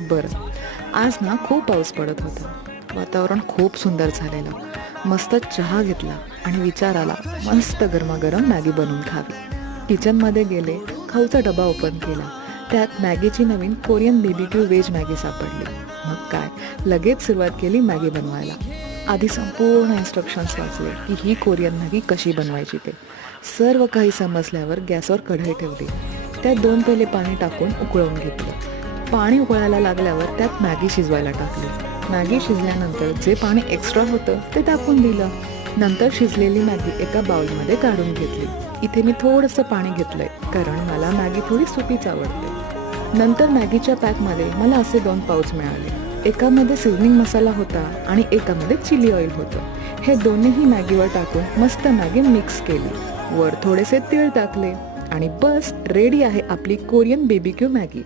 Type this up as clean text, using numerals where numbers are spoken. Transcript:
बरं, आज ना खूप पाऊस पडत होता. वातावरण खूप सुंदर झालेलं. मस्त चहा घेतला आणि विचार आला मस्त गरमागरम मॅगी बनवून खावी. किचनमध्ये गेले, खाऊचा डबा ओपन केला. त्यात मॅगीची नवीन कोरियन BBQ व्हेज मॅगी सापडली. मग काय, लगेच सुरुवात केली मॅगी बनवायला. आधी संपूर्ण इन्स्ट्रक्शन्स वाचले की ही कोरियन मॅगी कशी बनवायची ते. सर्व काही समजल्यावर गॅसवर कढई ठेवली. त्यात 2 पेले पाणी टाकून उकळवून घेतलं. पाणी उकळायला लागल्यावर त्यात मॅगी शिजवायला टाकली. मॅगी शिजल्यानंतर जे पाणी एक्स्ट्रा होतं ते टाकून दिलं. नंतर शिजलेली मॅगी एका बाउलमध्ये काढून घेतली. इथे मी थोडंसं पाणी घेतलंय कारण मला मॅगी थोडी सुकीच आवडते. नंतर मॅगीच्या पॅकमध्ये मला असे 2 पाउच मिळाले. एकामध्ये सीझनिंग मसाला होता आणि एकामध्ये चिली ऑइल होतं. हे दोन्हीही मॅगीवर टाकून मस्त मॅगी मिक्स केली. वर थोडेसे तीळ टाकले आणि बस रेडी आहे आपली कोरियन BBQ मॅगी.